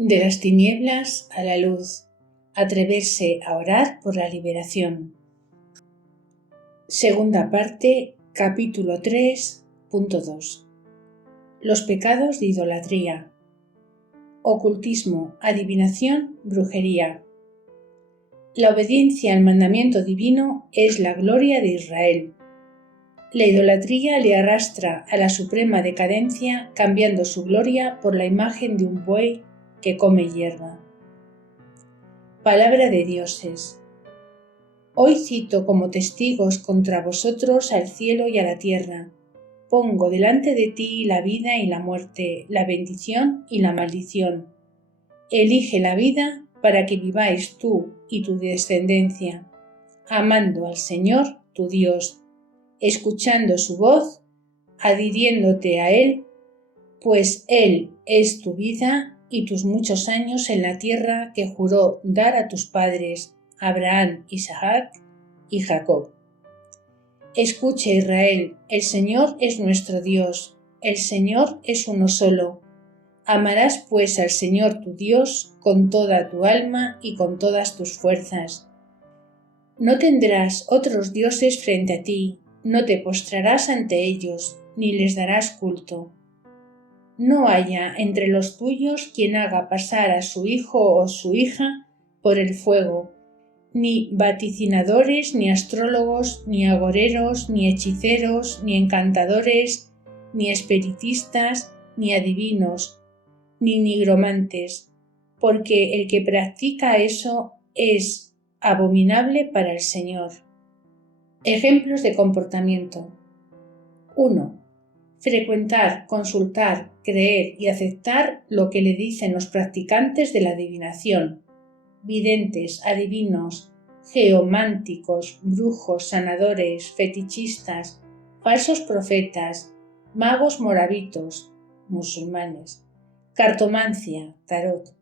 De las tinieblas a la luz. Atreverse a orar por la liberación. Segunda parte, capítulo 3.2. Los pecados de idolatría. Ocultismo, adivinación, brujería. La obediencia al mandamiento divino es la gloria de Israel. La idolatría le arrastra a la suprema decadencia, cambiando su gloria por la imagen de un buey que come hierba. Palabra de dioses. Hoy cito como testigos contra vosotros al cielo y a la tierra. Pongo delante de ti la vida y la muerte, la bendición y la maldición. Elige la vida para que viváis tú y tu descendencia, amando al Señor tu Dios, escuchando su voz, adhiriéndote a Él, pues Él es tu vida y tus muchos años en la tierra que juró dar a tus padres, Abraham, Isaac y Jacob. Escucha, Israel, el Señor es nuestro Dios, el Señor es uno solo. Amarás pues al Señor tu Dios con toda tu alma y con todas tus fuerzas. No tendrás otros dioses frente a ti, no te postrarás ante ellos, ni les darás culto. No haya entre los tuyos quien haga pasar a su hijo o su hija por el fuego, ni vaticinadores, ni astrólogos, ni agoreros, ni hechiceros, ni encantadores, ni espiritistas, ni adivinos, ni nigromantes, porque el que practica eso es abominable para el Señor. Ejemplos de comportamiento. 1. Frecuentar, consultar, creer y aceptar lo que le dicen los practicantes de la adivinación, videntes, adivinos, geománticos, brujos, sanadores, fetichistas, falsos profetas, magos moravitos, musulmanes, cartomancia, tarot,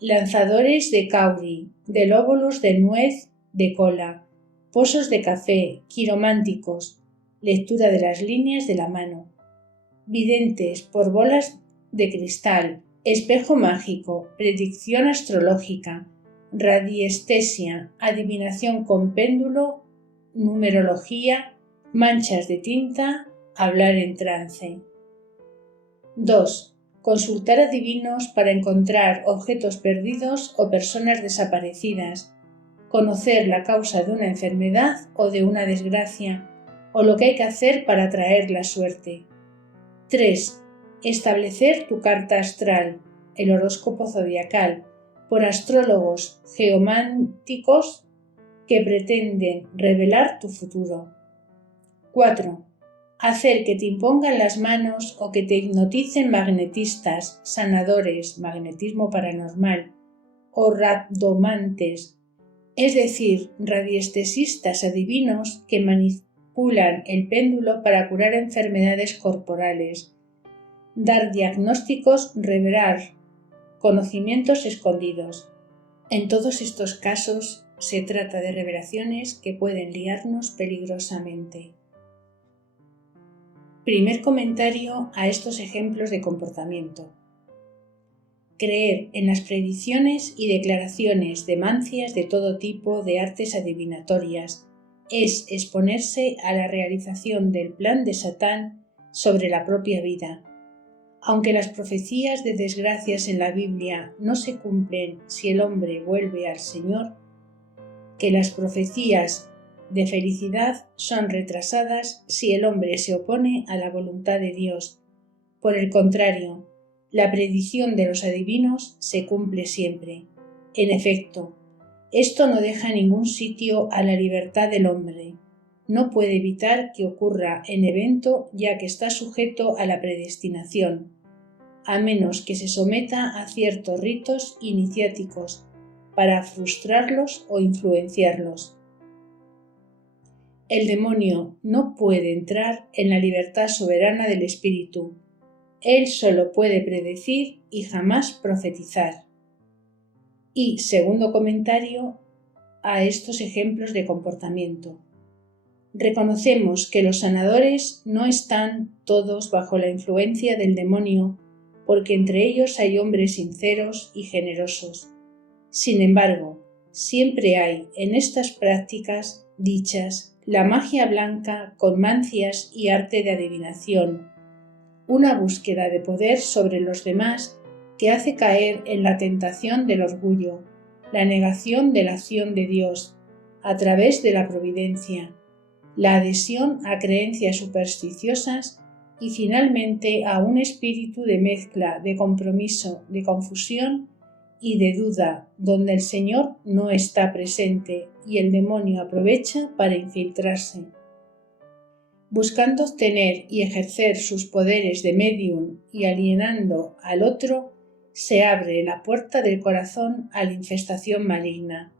lanzadores de cauri, de lóbulos de nuez de cola, pozos de café, quirománticos, lectura de las líneas de la mano, videntes por bolas de cristal, espejo mágico, predicción astrológica, radiestesia, adivinación con péndulo, numerología, manchas de tinta, hablar en trance. 2. Consultar a divinos para encontrar objetos perdidos o personas desaparecidas, conocer la causa de una enfermedad o de una desgracia, o lo que hay que hacer para atraer la suerte. 3. Establecer tu carta astral, el horóscopo zodiacal, por astrólogos geománticos que pretenden revelar tu futuro. 4. Hacer que te impongan las manos o que te hipnoticen magnetistas, sanadores, magnetismo paranormal, o rabdomantes, es decir, radiestesistas adivinos que manipulan el péndulo para curar enfermedades corporales, dar diagnósticos, revelar conocimientos escondidos. En todos estos casos se trata de revelaciones que pueden liarnos peligrosamente. Primer comentario a estos ejemplos de comportamiento. Creer en las predicciones y declaraciones de mancias de todo tipo de artes adivinatorias es exponerse a la realización del plan de Satán sobre la propia vida. Aunque las profecías de desgracias en la Biblia no se cumplen si el hombre vuelve al Señor, que las profecías de felicidad son retrasadas si el hombre se opone a la voluntad de Dios. Por el contrario, la predicción de los adivinos se cumple siempre. En efecto, esto no deja ningún sitio a la libertad del hombre. No puede evitar que ocurra en evento ya que está sujeto a la predestinación, a menos que se someta a ciertos ritos iniciáticos para frustrarlos o influenciarlos. El demonio no puede entrar en la libertad soberana del espíritu. Él solo puede predecir y jamás profetizar. Y segundo comentario a estos ejemplos de comportamiento. Reconocemos que los sanadores no están todos bajo la influencia del demonio, porque entre ellos hay hombres sinceros y generosos. Sin embargo, siempre hay en estas prácticas dichas la magia blanca con mancias y arte de adivinación, una búsqueda de poder sobre los demás que hace caer en la tentación del orgullo, la negación de la acción de Dios a través de la providencia, la adhesión a creencias supersticiosas y finalmente a un espíritu de mezcla, de compromiso, de confusión y de duda, donde el Señor no está presente y el demonio aprovecha para infiltrarse. Buscando obtener y ejercer sus poderes de médium y alienando al otro, se abre la puerta del corazón a la infestación maligna.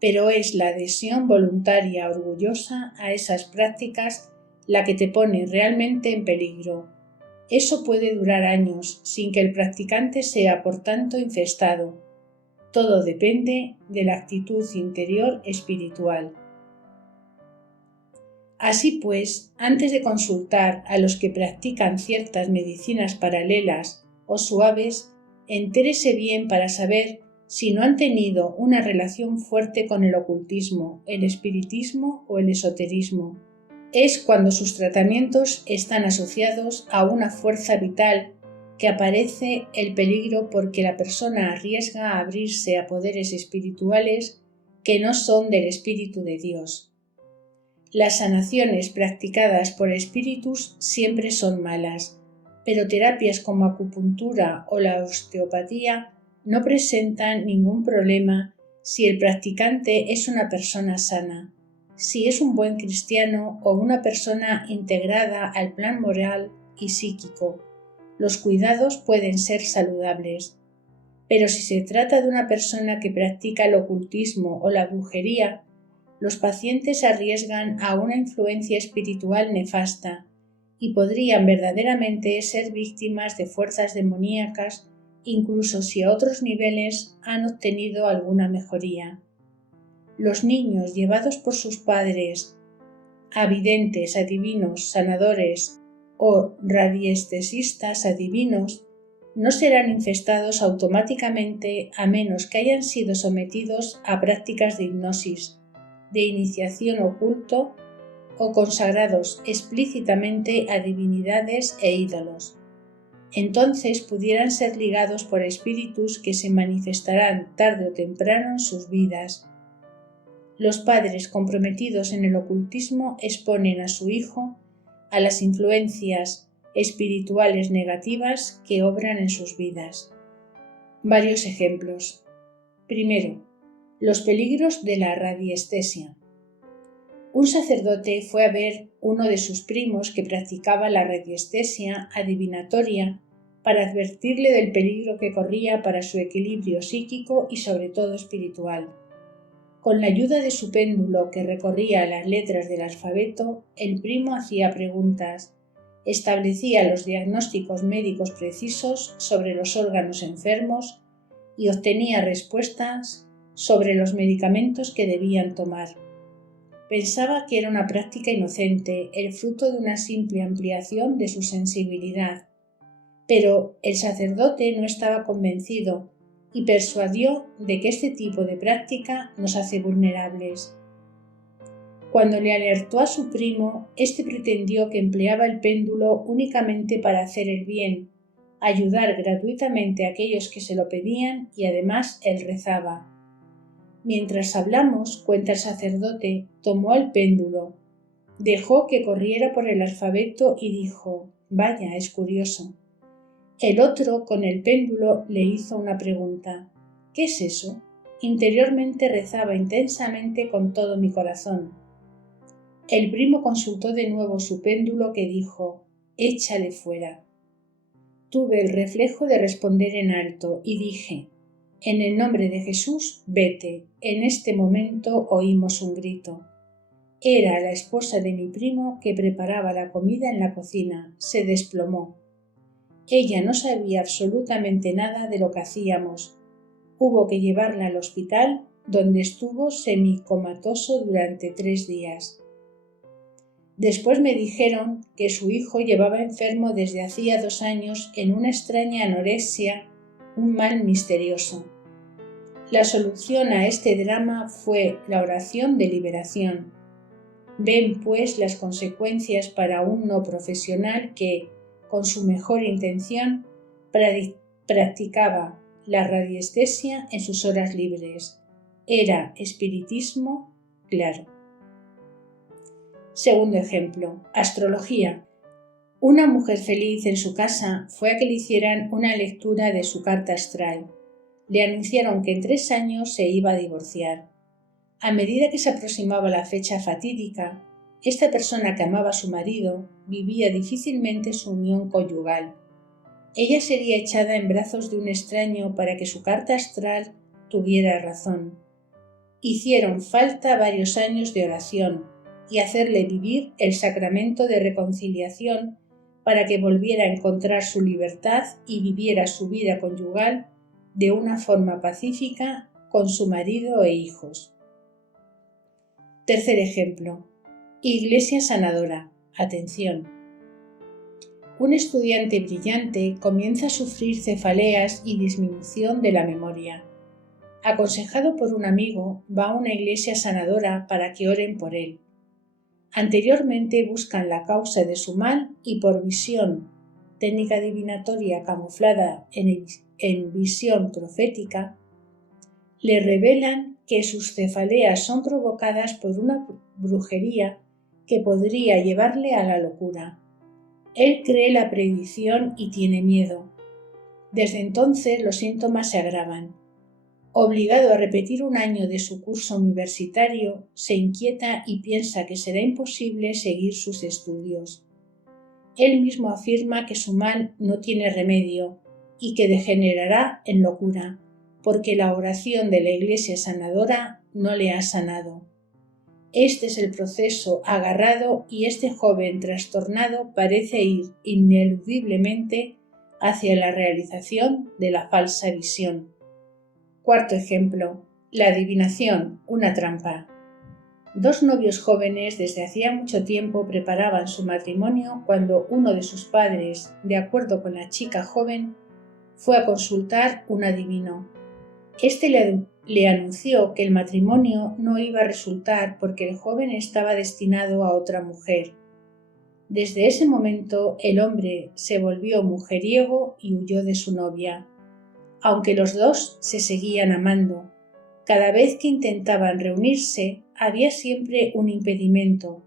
Pero es la adhesión voluntaria orgullosa a esas prácticas la que te pone realmente en peligro. Eso puede durar años sin que el practicante sea por tanto infestado. Todo depende de la actitud interior espiritual. Así pues, antes de consultar a los que practican ciertas medicinas paralelas o suaves, entérese bien para saber si no han tenido una relación fuerte con el ocultismo, el espiritismo o el esoterismo. Es cuando sus tratamientos están asociados a una fuerza vital que aparece el peligro porque la persona arriesga a abrirse a poderes espirituales que no son del Espíritu de Dios. Las sanaciones practicadas por espíritus siempre son malas, pero terapias como acupuntura o la osteopatía no presentan ningún problema si el practicante es una persona sana, si es un buen cristiano o una persona integrada al plan moral y psíquico. Los cuidados pueden ser saludables. Pero si se trata de una persona que practica el ocultismo o la brujería, los pacientes arriesgan a una influencia espiritual nefasta y podrían verdaderamente ser víctimas de fuerzas demoníacas incluso si a otros niveles han obtenido alguna mejoría. Los niños llevados por sus padres a videntes, adivinos, sanadores o radiestesistas adivinos no serán infestados automáticamente a menos que hayan sido sometidos a prácticas de hipnosis, de iniciación oculto o consagrados explícitamente a divinidades e ídolos. Entonces pudieran ser ligados por espíritus que se manifestarán tarde o temprano en sus vidas. Los padres comprometidos en el ocultismo exponen a su hijo a las influencias espirituales negativas que obran en sus vidas. Varios ejemplos. Primero, los peligros de la radiestesia. Un sacerdote fue a ver uno de sus primos que practicaba la radiestesia adivinatoria para advertirle del peligro que corría para su equilibrio psíquico y sobre todo espiritual. Con la ayuda de su péndulo que recorría las letras del alfabeto, el primo hacía preguntas, establecía los diagnósticos médicos precisos sobre los órganos enfermos y obtenía respuestas sobre los medicamentos que debían tomar. Pensaba que era una práctica inocente, el fruto de una simple ampliación de su sensibilidad. Pero el sacerdote no estaba convencido y persuadió de que este tipo de práctica nos hace vulnerables. Cuando le alertó a su primo, éste pretendió que empleaba el péndulo únicamente para hacer el bien, ayudar gratuitamente a aquellos que se lo pedían y además él rezaba. Mientras hablamos, cuenta el sacerdote, tomó el péndulo, dejó que corriera por el alfabeto y dijo: «Vaya, es curioso». El otro, con el péndulo, le hizo una pregunta. «¿Qué es eso?» Interiormente rezaba intensamente con todo mi corazón. El primo consultó de nuevo su péndulo que dijo: «Échale fuera». Tuve el reflejo de responder en alto y dije: «En el nombre de Jesús, vete». En este momento oímos un grito. Era la esposa de mi primo que preparaba la comida en la cocina. Se desplomó. Ella no sabía absolutamente nada de lo que hacíamos. Hubo que llevarla al hospital, donde estuvo semicomatoso durante 3 días. Después me dijeron que su hijo llevaba enfermo desde hacía 2 años en una extraña anorexia, un mal misterioso. La solución a este drama fue la oración de liberación. Ven, pues, las consecuencias para un no profesional que, con su mejor intención, practicaba la radiestesia en sus horas libres. Era espiritismo claro. Segundo ejemplo, astrología. Una mujer feliz en su casa fue a que le hicieran una lectura de su carta astral. Le anunciaron que en 3 años se iba a divorciar. A medida que se aproximaba la fecha fatídica, esta persona que amaba a su marido vivía difícilmente su unión conyugal. Ella sería echada en brazos de un extraño para que su carta astral tuviera razón. Hicieron falta varios años de oración y hacerle vivir el sacramento de reconciliación para que volviera a encontrar su libertad y viviera su vida conyugal de una forma pacífica con su marido e hijos. Tercer ejemplo. Iglesia sanadora. Atención. Un estudiante brillante comienza a sufrir cefaleas y disminución de la memoria. Aconsejado por un amigo, va a una iglesia sanadora para que oren por él. Anteriormente buscan la causa de su mal y por visión, técnica adivinatoria camuflada en visión profética, le revelan que sus cefaleas son provocadas por una brujería que podría llevarle a la locura. Él cree la predicción y tiene miedo. Desde entonces los síntomas se agravan. Obligado a repetir un año de su curso universitario, se inquieta y piensa que será imposible seguir sus estudios. Él mismo afirma que su mal no tiene remedio y que degenerará en locura, porque la oración de la Iglesia sanadora no le ha sanado. Este es el proceso agarrado y este joven trastornado parece ir ineludiblemente hacia la realización de la falsa visión. Cuarto ejemplo, la adivinación, una trampa. 2 novios jóvenes desde hacía mucho tiempo preparaban su matrimonio cuando uno de sus padres, de acuerdo con la chica joven, fue a consultar un adivino. Este le anunció que el matrimonio no iba a resultar porque el joven estaba destinado a otra mujer. Desde ese momento el hombre se volvió mujeriego y huyó de su novia. Aunque los dos se seguían amando, cada vez que intentaban reunirse había siempre un impedimento,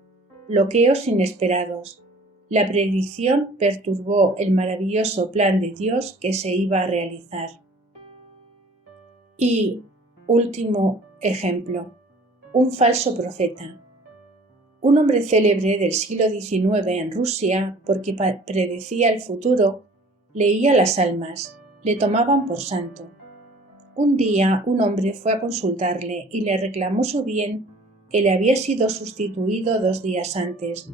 bloqueos inesperados. La predicción perturbó el maravilloso plan de Dios que se iba a realizar. Y, último ejemplo, un falso profeta. Un hombre célebre del siglo XIX en Rusia, porque predecía el futuro, leía las almas. Le tomaban por santo. Un día un hombre fue a consultarle y le reclamó su bien que le había sido sustituido 2 días antes,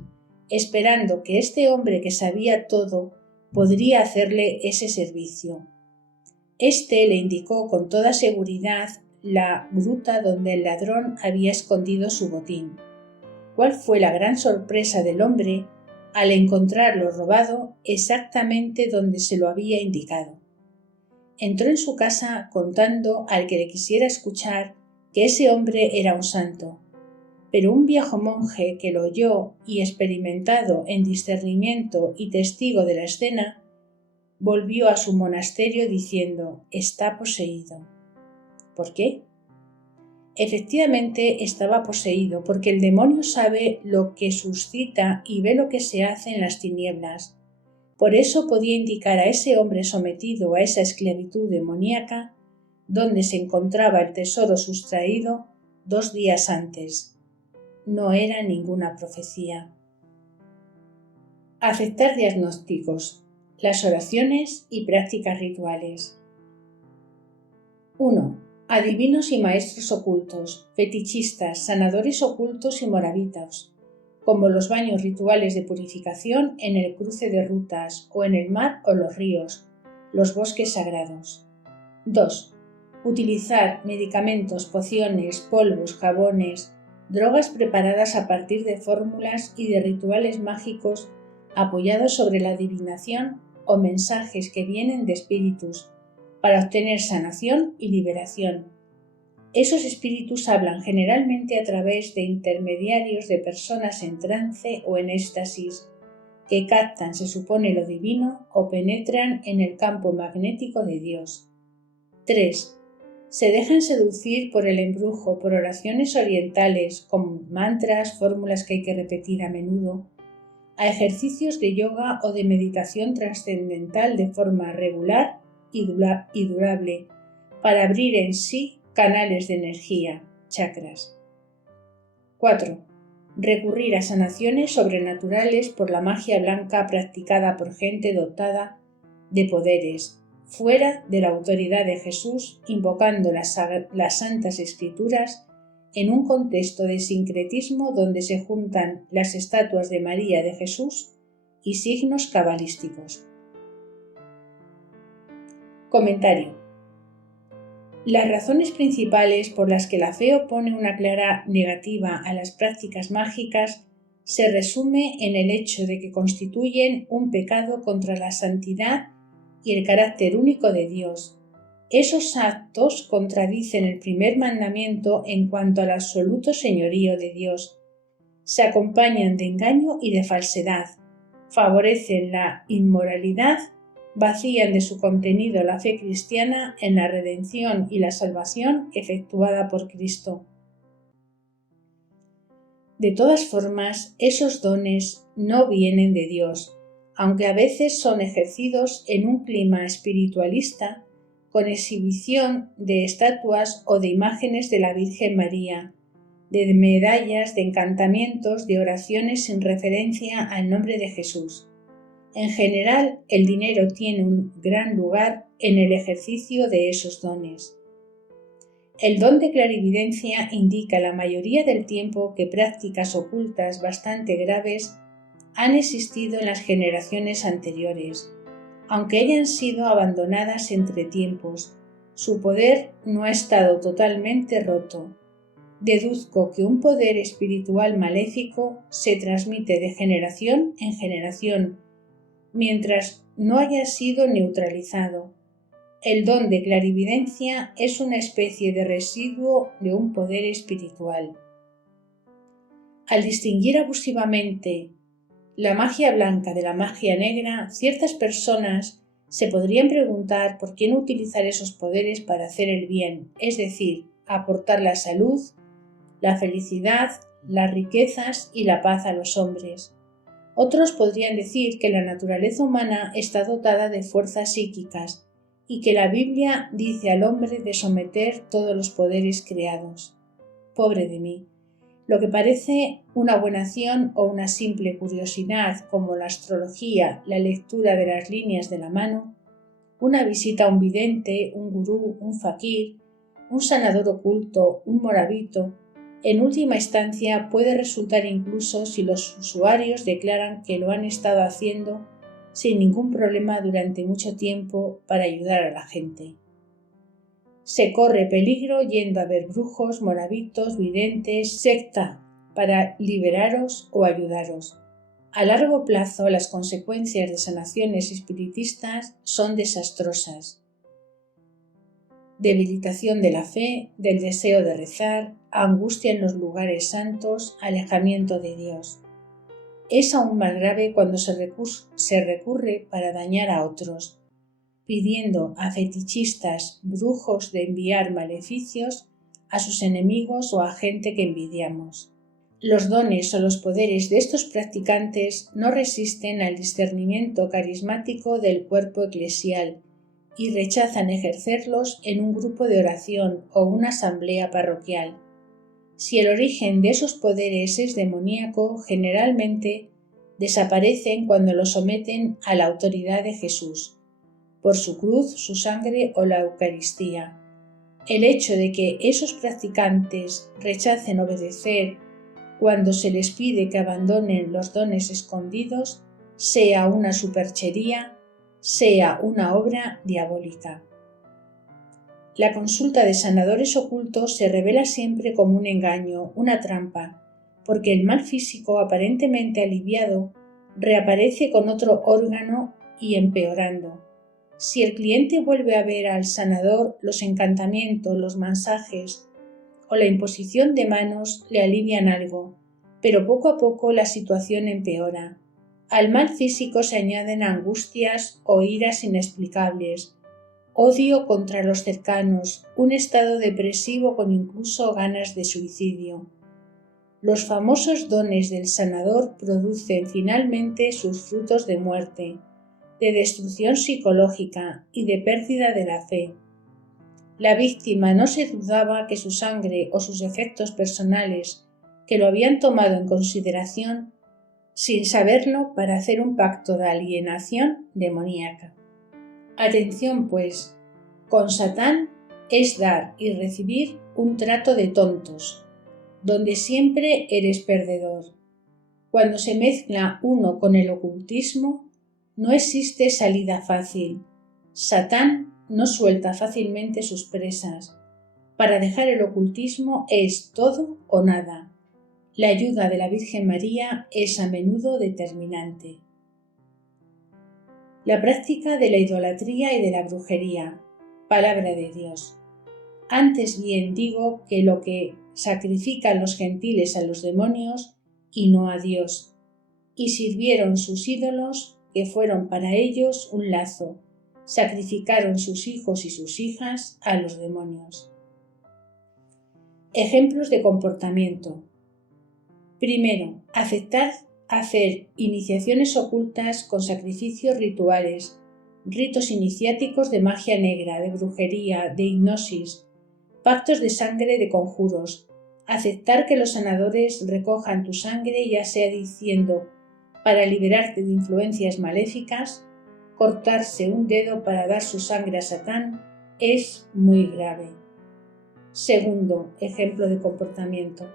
esperando que este hombre que sabía todo podría hacerle ese servicio. Este le indicó con toda seguridad la gruta donde el ladrón había escondido su botín. ¿Cuál fue la gran sorpresa del hombre al encontrarlo robado exactamente donde se lo había indicado? Entró en su casa contando al que le quisiera escuchar que ese hombre era un santo, pero un viejo monje que lo oyó y experimentado en discernimiento y testigo de la escena, volvió a su monasterio diciendo: «Está poseído». ¿Por qué? Efectivamente estaba poseído porque el demonio sabe lo que suscita y ve lo que se hace en las tinieblas. Por eso podía indicar a ese hombre sometido a esa esclavitud demoníaca dónde se encontraba el tesoro sustraído 2 días antes. No era ninguna profecía. Aceptar diagnósticos, las oraciones y prácticas rituales. 1. Adivinos y maestros ocultos, fetichistas, sanadores ocultos y moravitas, como los baños rituales de purificación en el cruce de rutas o en el mar o los ríos, los bosques sagrados. 2. Utilizar medicamentos, pociones, polvos, jabones, drogas preparadas a partir de fórmulas y de rituales mágicos apoyados sobre la adivinación o mensajes que vienen de espíritus para obtener sanación y liberación. Esos espíritus hablan generalmente a través de intermediarios de personas en trance o en éxtasis, que captan, se supone, lo divino o penetran en el campo magnético de Dios. 3. Se dejan seducir por el embrujo, por oraciones orientales, con mantras, fórmulas que hay que repetir a menudo, a ejercicios de yoga o de meditación trascendental de forma regular y durable, para abrir en sí canales de energía, chakras. 4. Recurrir a sanaciones sobrenaturales por la magia blanca practicada por gente dotada de poderes, fuera de la autoridad de Jesús, invocando las Santas Escrituras en un contexto de sincretismo donde se juntan las estatuas de María, de Jesús y signos cabalísticos. Comentario. Las razones principales por las que la fe opone una clara negativa a las prácticas mágicas se resume en el hecho de que constituyen un pecado contra la santidad y el carácter único de Dios. Esos actos contradicen el primer mandamiento en cuanto al absoluto señorío de Dios. Se acompañan de engaño y de falsedad, favorecen la inmoralidad, vacían de su contenido la fe cristiana en la redención y la salvación efectuada por Cristo. De todas formas, esos dones no vienen de Dios, aunque a veces son ejercidos en un clima espiritualista, con exhibición de estatuas o de imágenes de la Virgen María, de medallas, de encantamientos, de oraciones sin referencia al nombre de Jesús. En general, el dinero tiene un gran lugar en el ejercicio de esos dones. El don de clarividencia indica la mayoría del tiempo que prácticas ocultas bastante graves han existido en las generaciones anteriores. Aunque hayan sido abandonadas entre tiempos, su poder no ha estado totalmente roto. Deduzco que un poder espiritual maléfico se transmite de generación en generación, mientras no haya sido neutralizado. El don de clarividencia es una especie de residuo de un poder espiritual. Al distinguir abusivamente la magia blanca de la magia negra, ciertas personas se podrían preguntar por qué no utilizar esos poderes para hacer el bien, es decir, aportar la salud, la felicidad, las riquezas y la paz a los hombres. Otros podrían decir que la naturaleza humana está dotada de fuerzas psíquicas y que la Biblia dice al hombre de someter todos los poderes creados. Pobre de mí. Lo que parece una buena acción o una simple curiosidad como la astrología, la lectura de las líneas de la mano, una visita a un vidente, un gurú, un faquir, un sanador oculto, un morabito, en última instancia puede resultar incluso si los usuarios declaran que lo han estado haciendo sin ningún problema durante mucho tiempo para ayudar a la gente. Se corre peligro yendo a ver brujos, moravitos, videntes, secta, para liberaros o ayudaros. A largo plazo, las consecuencias de sanaciones espiritistas son desastrosas. Debilitación de la fe, del deseo de rezar, angustia en los lugares santos, alejamiento de Dios. Es aún más grave cuando se recurre para dañar a otros, pidiendo a fetichistas, brujos de enviar maleficios a sus enemigos o a gente que envidiamos. Los dones o los poderes de estos practicantes no resisten al discernimiento carismático del cuerpo eclesial y rechazan ejercerlos en un grupo de oración o una asamblea parroquial. Si el origen de esos poderes es demoníaco, generalmente desaparecen cuando los someten a la autoridad de Jesús, por su cruz, su sangre o la Eucaristía. El hecho de que esos practicantes rechacen obedecer cuando se les pide que abandonen los dones escondidos, sea una superchería, sea una obra diabólica. La consulta de sanadores ocultos se revela siempre como un engaño, una trampa, porque el mal físico aparentemente aliviado reaparece con otro órgano y empeorando. Si el cliente vuelve a ver al sanador, los encantamientos, los masajes o la imposición de manos le alivian algo, pero poco a poco la situación empeora. Al mal físico se añaden angustias o iras inexplicables, odio contra los cercanos, un estado depresivo con incluso ganas de suicidio. Los famosos dones del sanador producen finalmente sus frutos de muerte, de destrucción psicológica y de pérdida de la fe. La víctima no se dudaba que su sangre o sus efectos personales, que lo habían tomado en consideración, sin saberlo, para hacer un pacto de alienación demoníaca. Atención, pues, con Satán es dar y recibir un trato de tontos, donde siempre eres perdedor. Cuando se mezcla uno con el ocultismo, no existe salida fácil. Satán no suelta fácilmente sus presas. Para dejar el ocultismo es todo o nada. La ayuda de la Virgen María es a menudo determinante. La práctica de la idolatría y de la brujería. Palabra de Dios. Antes bien digo que lo que sacrifican los gentiles a los demonios y no a Dios, y sirvieron sus ídolos, que fueron para ellos un lazo, sacrificaron sus hijos y sus hijas a los demonios. Ejemplos de comportamiento. Primero, aceptar hacer iniciaciones ocultas con sacrificios rituales, ritos iniciáticos de magia negra, de brujería, de hipnosis, pactos de sangre de conjuros, aceptar que los sanadores recojan tu sangre ya sea diciendo para liberarte de influencias maléficas, cortarse un dedo para dar su sangre a Satán es muy grave. Segundo ejemplo de comportamiento.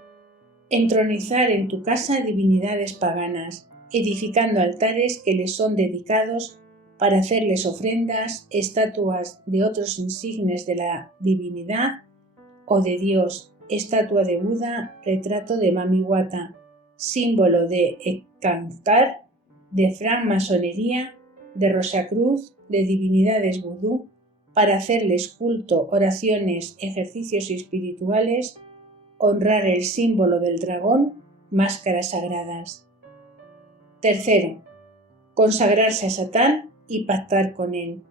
Entronizar en tu casa divinidades paganas, edificando altares que les son dedicados para hacerles ofrendas, estatuas de otros insignes de la divinidad o de Dios, estatua de Buda, retrato de Mami Wata, símbolo de Ekankar, de francmasonería, de Rosacruz, de divinidades vudú, para hacerles culto, oraciones, ejercicios espirituales, honrar el símbolo del dragón, máscaras sagradas. Tercero, consagrarse a Satán y pactar con él.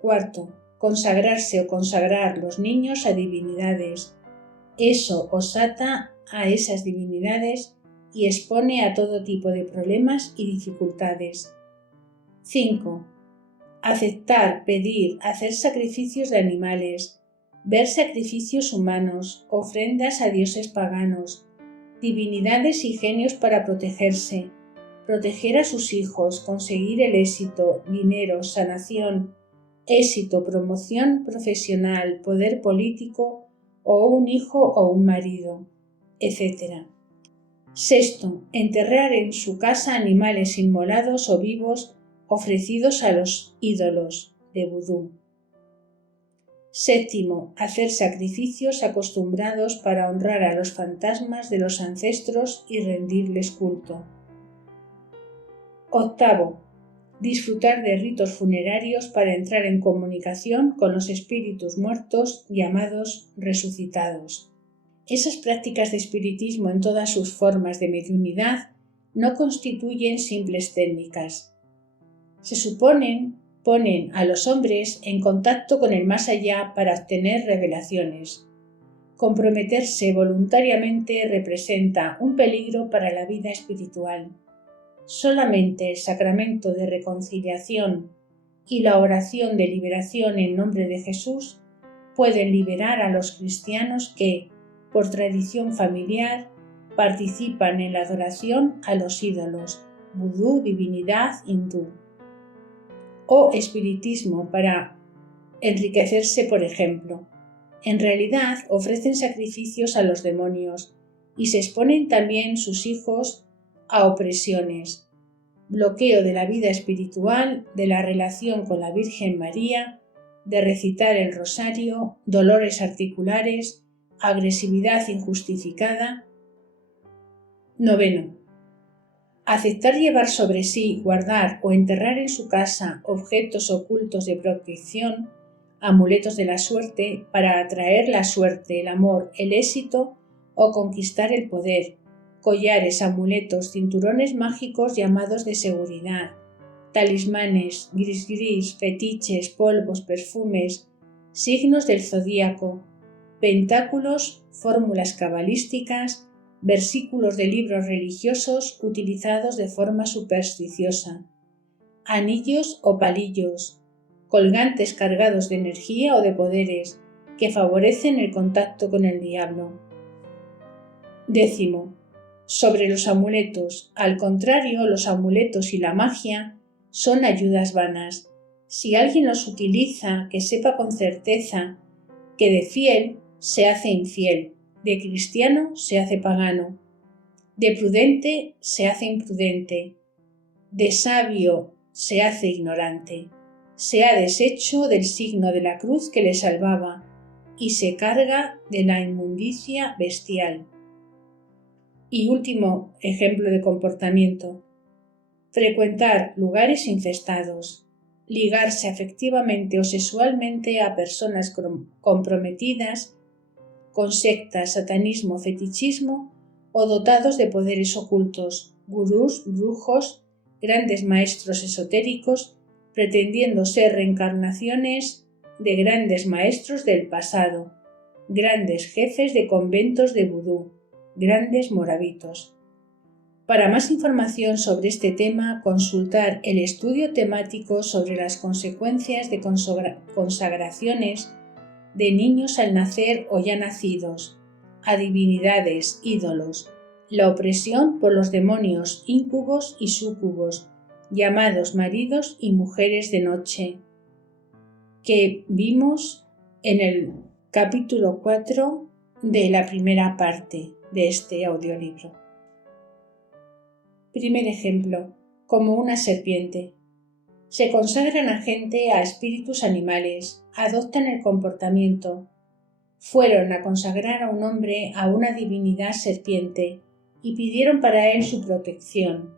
Cuarto, consagrarse o consagrar los niños a divinidades. Eso os ata a esas divinidades y expone a todo tipo de problemas y dificultades. 5. Aceptar, pedir, hacer sacrificios de animales, ver sacrificios humanos, ofrendas a dioses paganos, divinidades y genios para protegerse, proteger a sus hijos, conseguir el éxito, dinero, sanación, éxito, promoción profesional, poder político o un hijo o un marido, etc. Sexto, enterrar en su casa animales inmolados o vivos ofrecidos a los ídolos de vudú. Séptimo, hacer sacrificios acostumbrados para honrar a los fantasmas de los ancestros y rendirles culto. Octavo, disfrutar de ritos funerarios para entrar en comunicación con los espíritus muertos llamados resucitados. Esas prácticas de espiritismo en todas sus formas de mediunidad no constituyen simples técnicas. Se ponen a los hombres en contacto con el más allá para obtener revelaciones. Comprometerse voluntariamente representa un peligro para la vida espiritual. Solamente el sacramento de reconciliación y la oración de liberación en nombre de Jesús pueden liberar a los cristianos que, por tradición familiar, participan en la adoración a los ídolos, vudú, divinidad hindú, o espiritismo para enriquecerse, por ejemplo. En realidad ofrecen sacrificios a los demonios y se exponen también sus hijos a opresiones, bloqueo de la vida espiritual, de la relación con la Virgen María, de recitar el rosario, dolores articulares, agresividad injustificada. 9. Aceptar llevar sobre sí, guardar o enterrar en su casa objetos ocultos de protección, amuletos de la suerte, para atraer la suerte, el amor, el éxito o conquistar el poder, collares, amuletos, cinturones mágicos llamados de seguridad, talismanes, gris, fetiches, polvos, perfumes, signos del zodíaco, pentáculos, fórmulas cabalísticas, versículos de libros religiosos utilizados de forma supersticiosa, anillos o palillos, colgantes cargados de energía o de poderes que favorecen el contacto con el diablo. 10. Sobre los amuletos. Al contrario, los amuletos y la magia son ayudas vanas. Si alguien los utiliza, que sepa con certeza que de fiel se hace infiel, de cristiano se hace pagano, de prudente se hace imprudente, de sabio se hace ignorante. Se ha deshecho del signo de la cruz que le salvaba y se carga de la inmundicia bestial. Y último ejemplo de comportamiento: frecuentar lugares infestados, ligarse afectivamente o sexualmente a personas comprometidas con sectas, satanismo, fetichismo o dotados de poderes ocultos, gurús, brujos, grandes maestros esotéricos, pretendiendo ser reencarnaciones de grandes maestros del pasado, grandes jefes de conventos de vudú, grandes moravitos. Para más información sobre este tema, consultar el estudio temático sobre las consecuencias de consagraciones de niños al nacer o ya nacidos, a divinidades, ídolos, la opresión por los demonios íncubos y súcubos, llamados maridos y mujeres de noche, que vimos en el capítulo 4 de la primera parte de este audiolibro. Primer ejemplo: como una serpiente. Se consagran a gente a espíritus animales, adoptan el comportamiento. Fueron a consagrar a un hombre a una divinidad serpiente y pidieron para él su protección.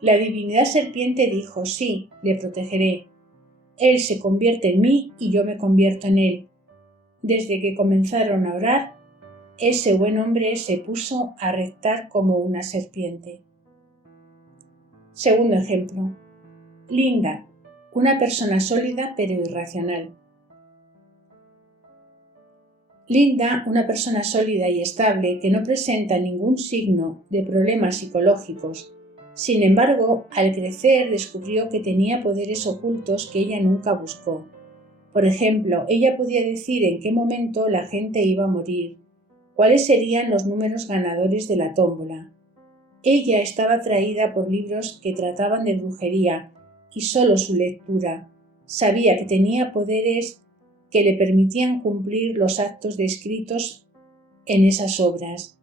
La divinidad serpiente dijo: sí, le protegeré. Él se convierte en mí y yo me convierto en él. Desde que comenzaron a orar, ese buen hombre se puso a rectar como una serpiente. Segundo ejemplo: Linda, una persona sólida pero irracional. Linda, una persona sólida y estable que no presenta ningún signo de problemas psicológicos. Sin embargo, al crecer descubrió que tenía poderes ocultos que ella nunca buscó. Por ejemplo, ella podía decir en qué momento la gente iba a morir, cuáles serían los números ganadores de la tómbola. Ella estaba atraída por libros que trataban de brujería y solo su lectura. Sabía que tenía poderes que le permitían cumplir los actos descritos en esas obras.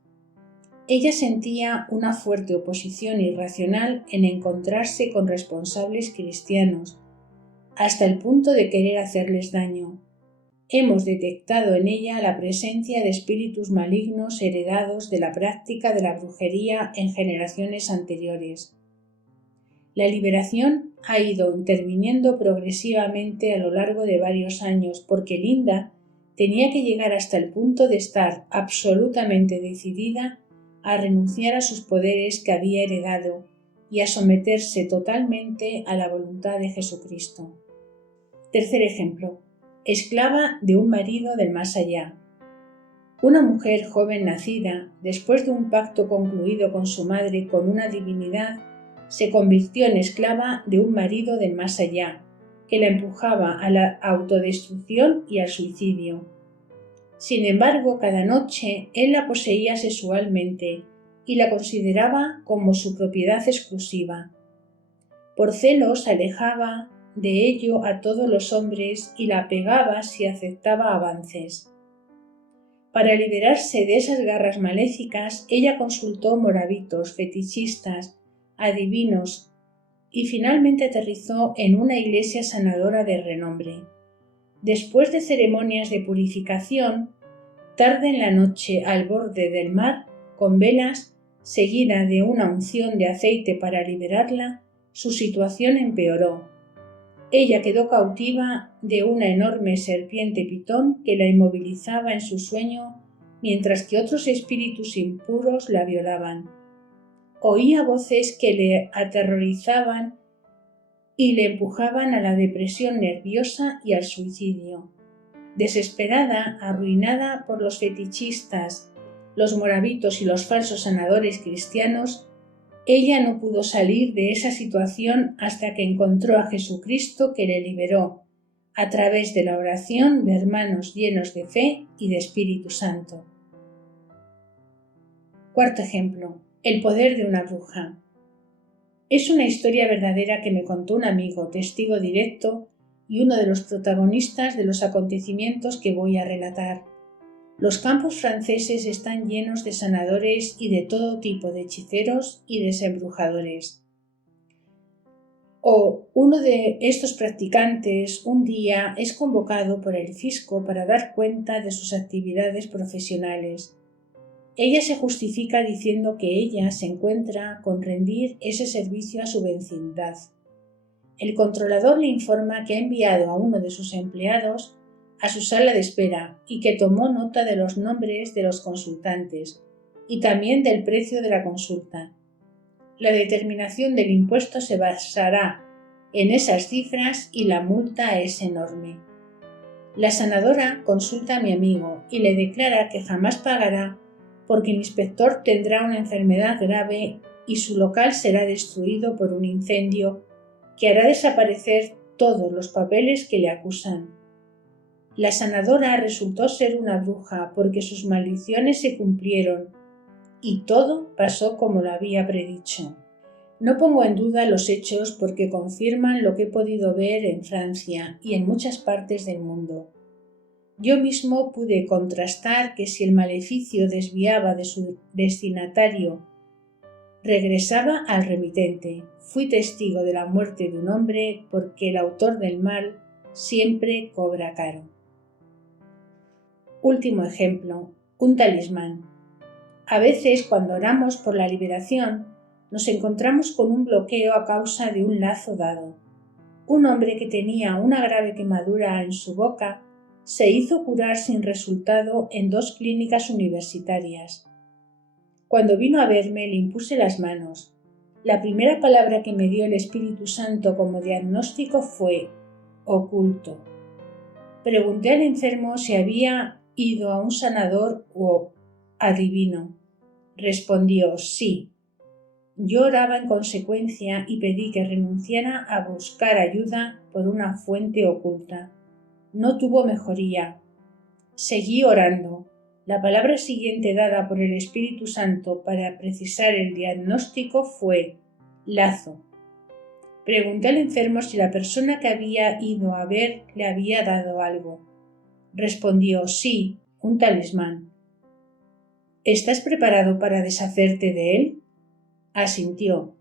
Ella sentía una fuerte oposición irracional en encontrarse con responsables cristianos, hasta el punto de querer hacerles daño. Hemos detectado en ella la presencia de espíritus malignos heredados de la práctica de la brujería en generaciones anteriores. La liberación ha ido interviniendo progresivamente a lo largo de varios años porque Linda tenía que llegar hasta el punto de estar absolutamente decidida a renunciar a sus poderes que había heredado y a someterse totalmente a la voluntad de Jesucristo. Tercer ejemplo: esclava de un marido del más allá. Una mujer joven nacida, después de un pacto concluido con su madre con una divinidad, se convirtió en esclava de un marido del más allá, que la empujaba a la autodestrucción y al suicidio. Sin embargo, cada noche él la poseía sexualmente y la consideraba como su propiedad exclusiva. Por celos alejaba de ello a todos los hombres y la pegaba si aceptaba avances. Para liberarse de esas garras maléficas, ella consultó moravitos, fetichistas, adivinos y finalmente aterrizó en una iglesia sanadora de renombre. Después de ceremonias de purificación, tarde en la noche al borde del mar, con velas, seguida de una unción de aceite para liberarla, su situación empeoró. Ella quedó cautiva de una enorme serpiente pitón que la inmovilizaba en su sueño, mientras que otros espíritus impuros la violaban. Oía voces que le aterrorizaban y le empujaban a la depresión nerviosa y al suicidio. Desesperada, arruinada por los fetichistas, los moravitos y los falsos sanadores cristianos, ella no pudo salir de esa situación hasta que encontró a Jesucristo, que le liberó a través de la oración de hermanos llenos de fe y de Espíritu Santo. Cuarto ejemplo: el poder de una bruja. Es una historia verdadera que me contó un amigo, testigo directo y uno de los protagonistas de los acontecimientos que voy a relatar. Los campos franceses están llenos de sanadores y de todo tipo de hechiceros y desembrujadores. Uno de estos practicantes un día es convocado por el fisco para dar cuenta de sus actividades profesionales. Ella se justifica diciendo que ella se encuentra con rendir ese servicio a su vecindad. El controlador le informa que ha enviado a uno de sus empleados a su sala de espera y que tomó nota de los nombres de los consultantes y también del precio de la consulta. La determinación del impuesto se basará en esas cifras y la multa es enorme. La sanadora consulta a mi amigo y le declara que jamás pagará porque el inspector tendrá una enfermedad grave y su local será destruido por un incendio que hará desaparecer todos los papeles que le acusan. La sanadora resultó ser una bruja porque sus maldiciones se cumplieron y todo pasó como lo había predicho. No pongo en duda los hechos porque confirman lo que he podido ver en Francia y en muchas partes del mundo. Yo mismo pude contrastar que si el maleficio desviaba de su destinatario, regresaba al remitente. Fui testigo de la muerte de un hombre porque el autor del mal siempre cobra caro. Último ejemplo: un talismán. A veces, cuando oramos por la liberación, nos encontramos con un bloqueo a causa de un lazo dado. Un hombre que tenía una grave quemadura en su boca se hizo curar sin resultado en 2 clínicas universitarias. Cuando vino a verme le impuse las manos. La primera palabra que me dio el Espíritu Santo como diagnóstico fue oculto. Pregunté al enfermo si había ido a un sanador o adivino. Respondió sí. Yo oraba en consecuencia y pedí que renunciara a buscar ayuda por una fuente oculta. No tuvo mejoría. Seguí orando. La palabra siguiente dada por el Espíritu Santo para precisar el diagnóstico fue lazo. Pregunté al enfermo si la persona que había ido a ver le había dado algo. Respondió sí, un talismán. ¿Estás preparado para deshacerte de él? Asintió.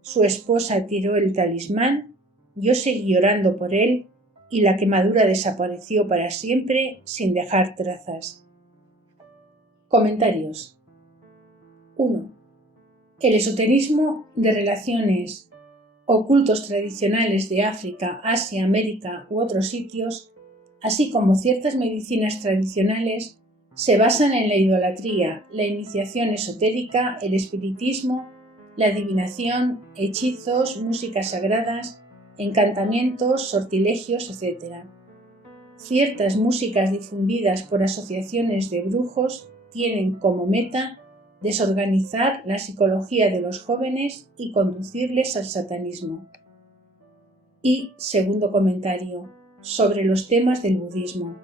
Su esposa tiró el talismán, yo seguí orando por él y la quemadura desapareció para siempre sin dejar trazas. Comentarios. 1. El esoterismo de relaciones ocultos tradicionales de África, Asia, América u otros sitios, así como ciertas medicinas tradicionales, se basan en la idolatría, la iniciación esotérica, el espiritismo, la adivinación, hechizos, músicas sagradas, encantamientos, sortilegios, etc. Ciertas músicas difundidas por asociaciones de brujos tienen como meta desorganizar la psicología de los jóvenes y conducirles al satanismo. Y segundo comentario, sobre los temas del budismo.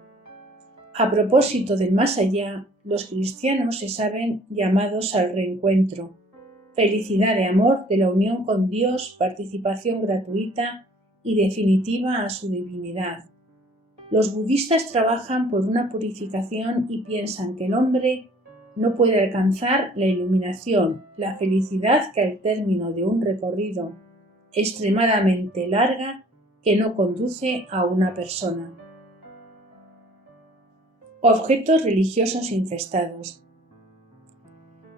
A propósito del más allá, los cristianos se saben llamados al reencuentro, felicidad de amor de la unión con Dios, participación gratuita y definitiva a su divinidad. Los budistas trabajan por una purificación y piensan que el hombre no puede alcanzar la iluminación, la felicidad que al término de un recorrido extremadamente larga que no conduce a una persona. Objetos religiosos infestados.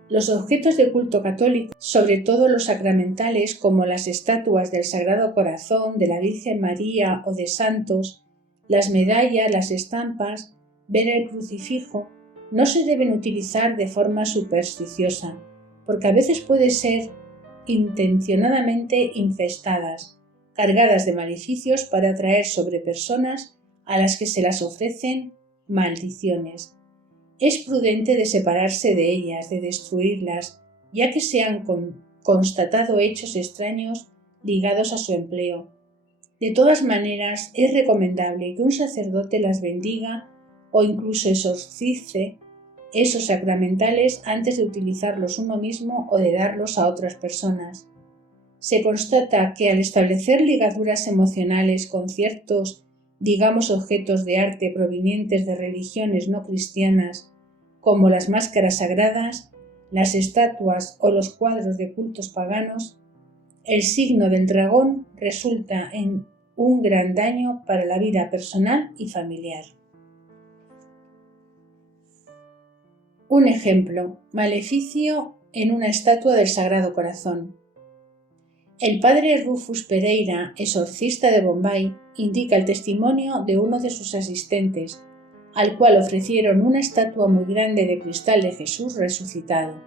Los objetos de culto católico, sobre todo los sacramentales como las estatuas del Sagrado Corazón, de la Virgen María o de santos, las medallas, las estampas, ver el crucifijo, no se deben utilizar de forma supersticiosa, porque a veces pueden ser intencionadamente infestadas, cargadas de maleficios para atraer sobre personas a las que se las ofrecen maldiciones. Es prudente de separarse de ellas, de destruirlas, ya que se han constatado hechos extraños ligados a su empleo. De todas maneras, es recomendable que un sacerdote las bendiga o incluso exorcice esos sacramentales antes de utilizarlos uno mismo o de darlos a otras personas. Se constata que al establecer ligaduras emocionales con ciertos, digamos, objetos de arte provenientes de religiones no cristianas, como las máscaras sagradas, las estatuas o los cuadros de cultos paganos, el signo del dragón resulta en un gran daño para la vida personal y familiar. Un ejemplo: maleficio en una estatua del Sagrado Corazón. El padre Rufus Pereira, exorcista de Bombay, indica el testimonio de uno de sus asistentes, al cual ofrecieron una estatua muy grande de cristal de Jesús resucitado.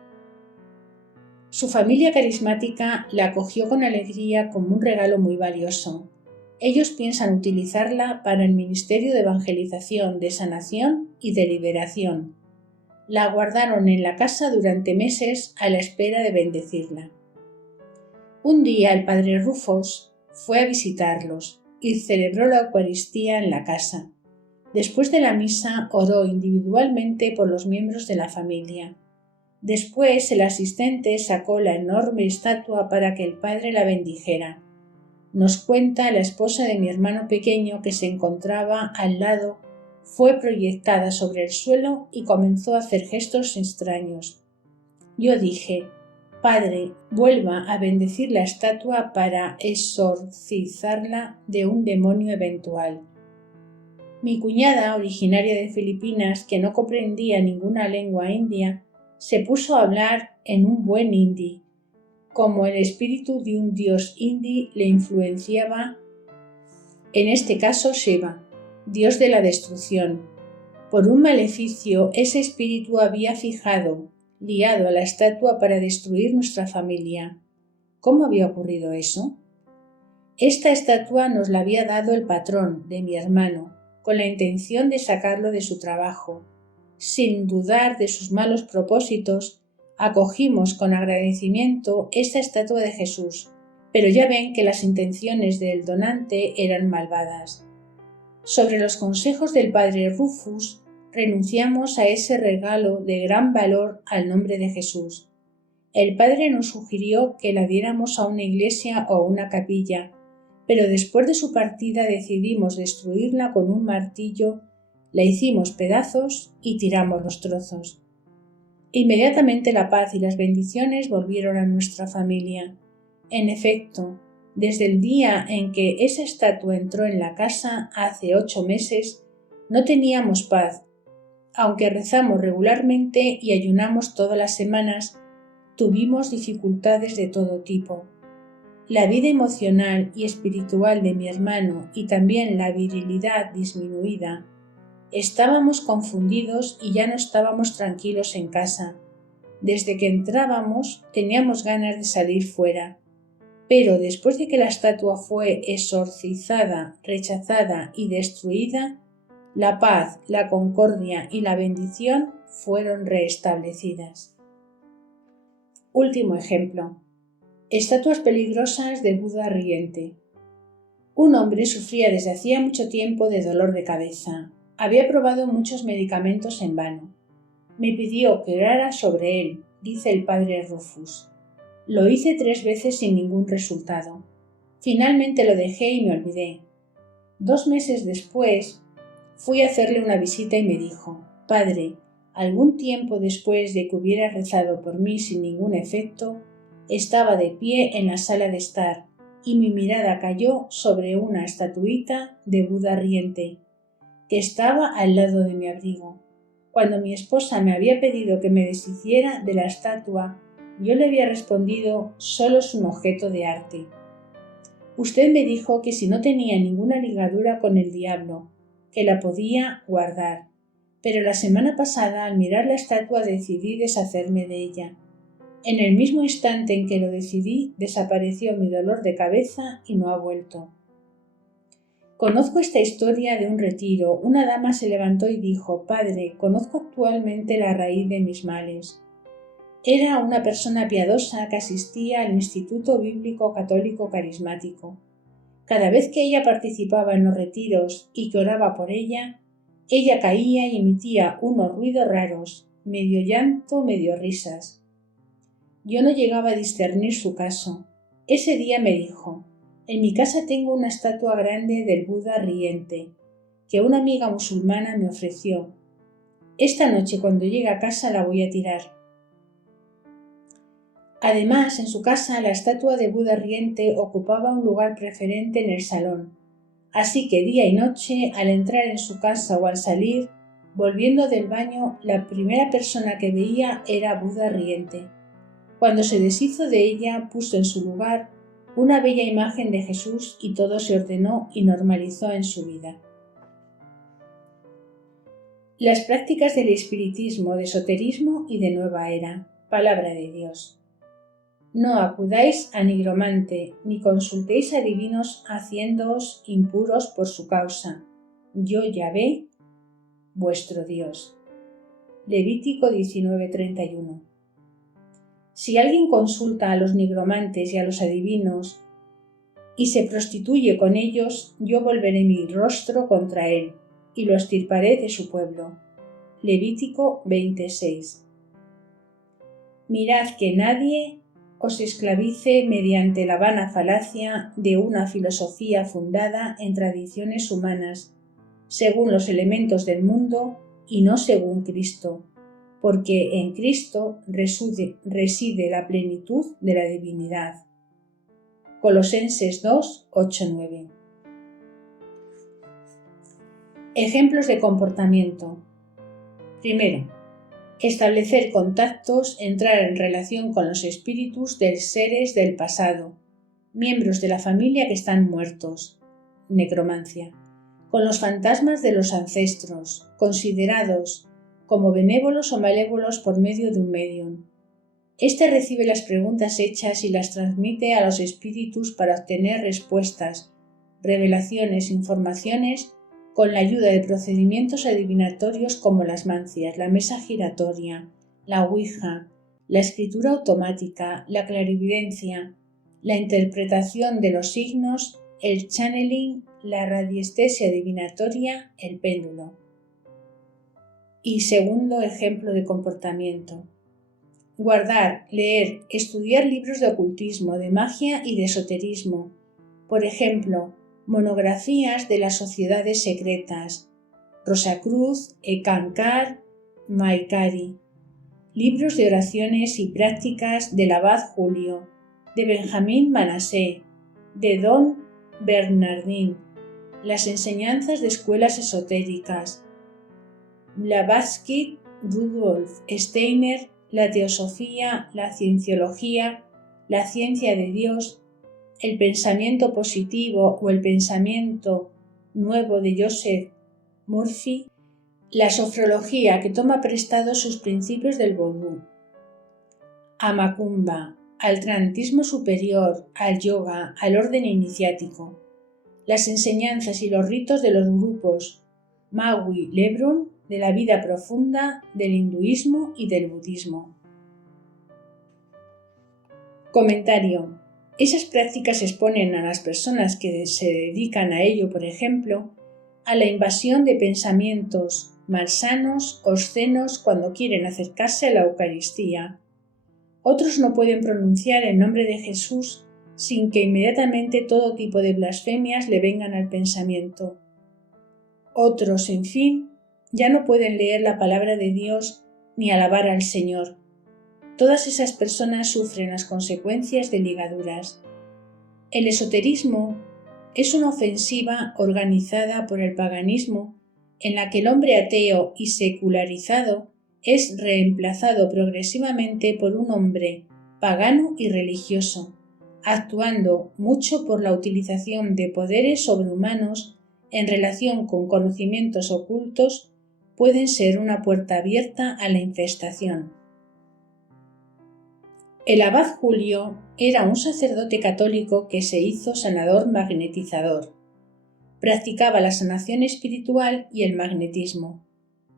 Su familia carismática la acogió con alegría como un regalo muy valioso. Ellos piensan utilizarla para el ministerio de evangelización, de sanación y de liberación. La guardaron en la casa durante meses a la espera de bendecirla. Un día el padre Rufus fue a visitarlos y celebró la Eucaristía en la casa. Después de la misa oró individualmente por los miembros de la familia. Después el asistente sacó la enorme estatua para que el padre la bendijera. Nos cuenta la esposa de mi hermano pequeño que se encontraba al lado, fue proyectada sobre el suelo y comenzó a hacer gestos extraños. Yo dije: Padre, vuelva a bendecir la estatua para exorcizarla de un demonio eventual. Mi cuñada, originaria de Filipinas, que no comprendía ninguna lengua india, se puso a hablar en un buen hindi, como el espíritu de un dios hindi le influenciaba, en este caso Shiva, dios de la destrucción. Por un maleficio, ese espíritu había liado a la estatua para destruir nuestra familia. ¿Cómo había ocurrido eso? Esta estatua nos la había dado el patrón de mi hermano, con la intención de sacarlo de su trabajo. Sin dudar de sus malos propósitos, acogimos con agradecimiento esta estatua de Jesús, pero ya ven que las intenciones del donante eran malvadas. Sobre los consejos del padre Rufus, renunciamos a ese regalo de gran valor al nombre de Jesús. El padre nos sugirió que la diéramos a una iglesia o una capilla, pero después de su partida decidimos destruirla con un martillo, la hicimos pedazos y tiramos los trozos. Inmediatamente la paz y las bendiciones volvieron a nuestra familia. En efecto, desde el día en que esa estatua entró en la casa hace 8 meses, no teníamos paz. Aunque rezamos regularmente y ayunamos todas las semanas, tuvimos dificultades de todo tipo. La vida emocional y espiritual de mi hermano y también la virilidad disminuida. Estábamos confundidos y ya no estábamos tranquilos en casa. Desde que entrábamos teníamos ganas de salir fuera. Pero después de que la estatua fue exorcizada, rechazada y destruida, la paz, la concordia y la bendición fueron restablecidas. Último ejemplo. Estatuas peligrosas de Buda riente. Un hombre sufría desde hacía mucho tiempo de dolor de cabeza. Había probado muchos medicamentos en vano. Me pidió que orara sobre él, dice el padre Rufus. Lo hice 3 veces sin ningún resultado. Finalmente lo dejé y me olvidé. 2 meses después, fui a hacerle una visita y me dijo: Padre, algún tiempo después de que hubiera rezado por mí sin ningún efecto, estaba de pie en la sala de estar y mi mirada cayó sobre una estatuita de Buda riente que estaba al lado de mi abrigo. Cuando mi esposa me había pedido que me deshiciera de la estatua, yo le había respondido: solo es un objeto de arte. Usted me dijo que si no tenía ninguna ligadura con el diablo, que la podía guardar, pero la semana pasada al mirar la estatua decidí deshacerme de ella. En el mismo instante en que lo decidí, desapareció mi dolor de cabeza y no ha vuelto. Conozco esta historia de un retiro. Una dama se levantó y dijo: Padre, conozco actualmente la raíz de mis males. Era una persona piadosa que asistía al Instituto Bíblico Católico Carismático. Cada vez que ella participaba en los retiros y que oraba por ella caía y emitía unos ruidos raros, medio llanto, medio risas. Yo no llegaba a discernir su caso. Ese día me dijo: en mi casa tengo una estatua grande del Buda riente, que una amiga musulmana me ofreció. Esta noche cuando llegue a casa la voy a tirar. Además, en su casa la estatua de Buda riente ocupaba un lugar preferente en el salón, así que día y noche, al entrar en su casa o al salir, volviendo del baño, la primera persona que veía era Buda riente. Cuando se deshizo de ella, puso en su lugar una bella imagen de Jesús y todo se ordenó y normalizó en su vida. Las prácticas del espiritismo, de esoterismo y de nueva era. Palabra de Dios. No acudáis a nigromante, ni consultéis a divinos haciéndoos impuros por su causa. Yo Yahvé, vuestro Dios. Levítico 19:31. Si alguien consulta a los nigromantes y a los adivinos y se prostituye con ellos, yo volveré mi rostro contra él y lo extirparé de su pueblo. Levítico 26. Mirad que nadie os esclavice mediante la vana falacia de una filosofía fundada en tradiciones humanas, según los elementos del mundo y no según Cristo, porque en Cristo reside la plenitud de la divinidad. Colosenses 2, 8, 9. Ejemplos de comportamiento. Primero, establecer contactos, entrar en relación con los espíritus de seres del pasado, miembros de la familia que están muertos, necromancia, con los fantasmas de los ancestros, considerados como benévolos o malévolos por medio de un médium. Este recibe las preguntas hechas y las transmite a los espíritus para obtener respuestas, revelaciones, informaciones, con la ayuda de procedimientos adivinatorios como las mancias, la mesa giratoria, la ouija, la escritura automática, la clarividencia, la interpretación de los signos, el channeling, la radiestesia adivinatoria, el péndulo. Y segundo ejemplo de comportamiento. Guardar, leer, estudiar libros de ocultismo, de magia y de esoterismo. Por ejemplo, monografías de las sociedades secretas, Rosacruz, Ekankar, Maikari, libros de oraciones y prácticas del abad Julio, de Benjamín Manasseh, de Don Bernardín, las enseñanzas de escuelas esotéricas, Blavatsky, Rudolf Steiner, la teosofía, la cienciología, la ciencia de Dios, el pensamiento positivo o el pensamiento nuevo de Joseph Murphy, la sofrología que toma prestados sus principios del vodú, a Macumba, al trance superior, al yoga, al orden iniciático, las enseñanzas y los ritos de los grupos Maui Lebrun, de la vida profunda, del hinduismo y del budismo. Comentario. Esas prácticas exponen a las personas que se dedican a ello, por ejemplo, a la invasión de pensamientos malsanos o obscenos cuando quieren acercarse a la Eucaristía. Otros no pueden pronunciar el nombre de Jesús sin que inmediatamente todo tipo de blasfemias le vengan al pensamiento. Otros, en fin, ya no pueden leer la palabra de Dios ni alabar al Señor. Todas esas personas sufren las consecuencias de ligaduras. El esoterismo es una ofensiva organizada por el paganismo en la que el hombre ateo y secularizado es reemplazado progresivamente por un hombre pagano y religioso, actuando mucho por la utilización de poderes sobrehumanos en relación con conocimientos ocultos, pueden ser una puerta abierta a la infestación. El abad Julio era un sacerdote católico que se hizo sanador magnetizador. Practicaba la sanación espiritual y el magnetismo.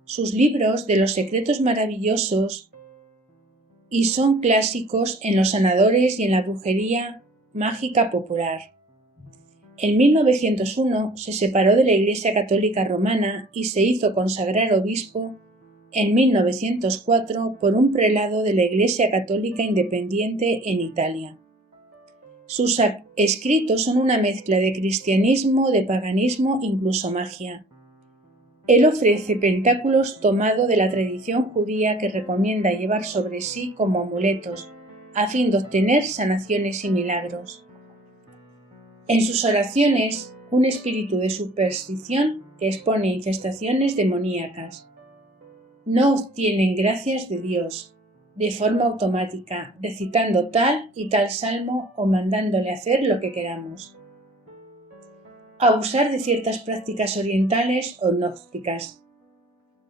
Sus libros de los secretos maravillosos y son clásicos en los sanadores y en la brujería mágica popular. En 1901 se separó de la Iglesia Católica Romana y se hizo consagrar obispo en 1904 por un prelado de la Iglesia Católica Independiente en Italia. Sus escritos son una mezcla de cristianismo, de paganismo, incluso magia. Él ofrece pentáculos tomado de la tradición judía que recomienda llevar sobre sí como amuletos, a fin de obtener sanaciones y milagros. En sus oraciones, un espíritu de superstición que expone infestaciones demoníacas. No obtienen gracias de Dios, de forma automática, recitando tal y tal salmo o mandándole hacer lo que queramos. Abusar de ciertas prácticas orientales o gnósticas,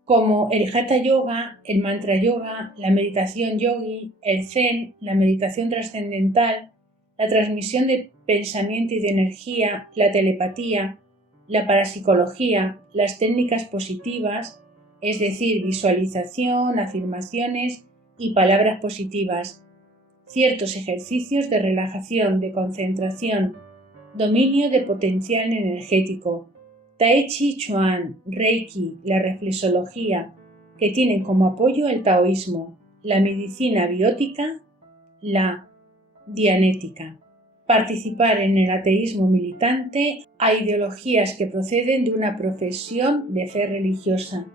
como el Hatha Yoga, el Mantra Yoga, la meditación yogi, el Zen, la meditación trascendental, la transmisión de pensamiento y de energía, la telepatía, la parapsicología, las técnicas positivas, es decir, visualización, afirmaciones y palabras positivas, ciertos ejercicios de relajación, de concentración, dominio de potencial energético, Tai Chi Chuan, Reiki, la reflexología, que tienen como apoyo el taoísmo, la medicina biótica, la dianética. Participar en el ateísmo militante a ideologías que proceden de una profesión de fe religiosa.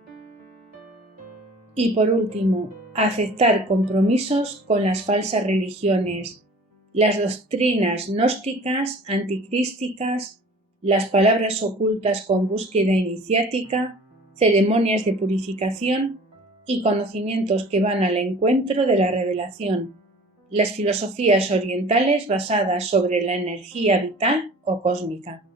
Y por último, aceptar compromisos con las falsas religiones, las doctrinas gnósticas, anticrísticas, las palabras ocultas con búsqueda iniciática, ceremonias de purificación y conocimientos que van al encuentro de la revelación, las filosofías orientales basadas sobre la energía vital o cósmica.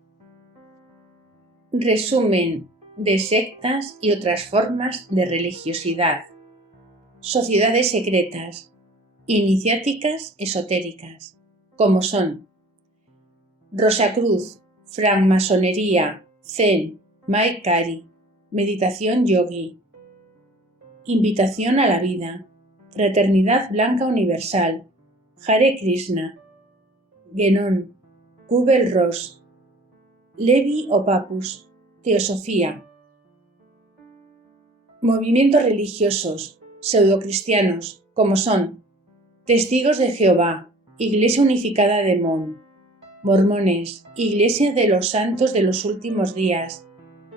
Resumen de sectas y otras formas de religiosidad. Sociedades secretas, iniciáticas esotéricas, como son Rosacruz, francmasonería, Zen, Mahikari, meditación yogi, invitación a la vida, fraternidad blanca universal, Hare Krishna, Genon, Kubel-Ross, Levi o Papus, teosofía. Movimientos religiosos, pseudocristianos, como son Testigos de Jehová, Iglesia Unificada de Mon, Mormones, Iglesia de los Santos de los Últimos Días,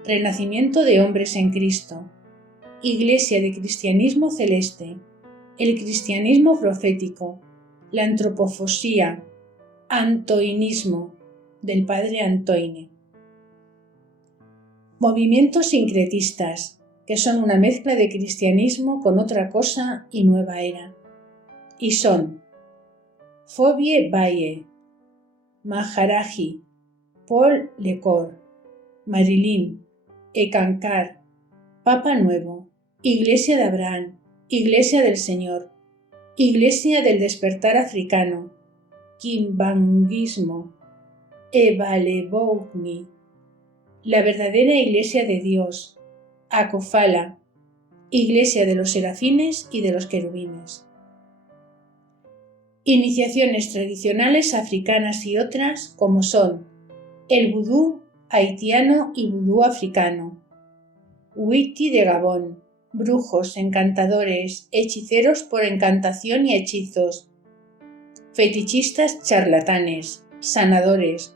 Renacimiento de Hombres en Cristo, Iglesia de Cristianismo Celeste, el Cristianismo Profético, la Antropofosía, Antoinismo, del Padre Antoine. Movimientos sincretistas, que son una mezcla de cristianismo con otra cosa y nueva era, y son Fobie Baye, Maharaji, Paul Lecor, Marilyn, Ekankar, Papa Nuevo, Iglesia de Abraham, Iglesia del Señor, Iglesia del Despertar Africano, Kimbanguismo, Ebalebougni, la verdadera Iglesia de Dios, Acofala, Iglesia de los Serafines y de los Querubines. Iniciaciones tradicionales africanas y otras como son el vudú haitiano y vudú africano, Witi de Gabón, brujos, encantadores, hechiceros por encantación y hechizos, fetichistas charlatanes, sanadores,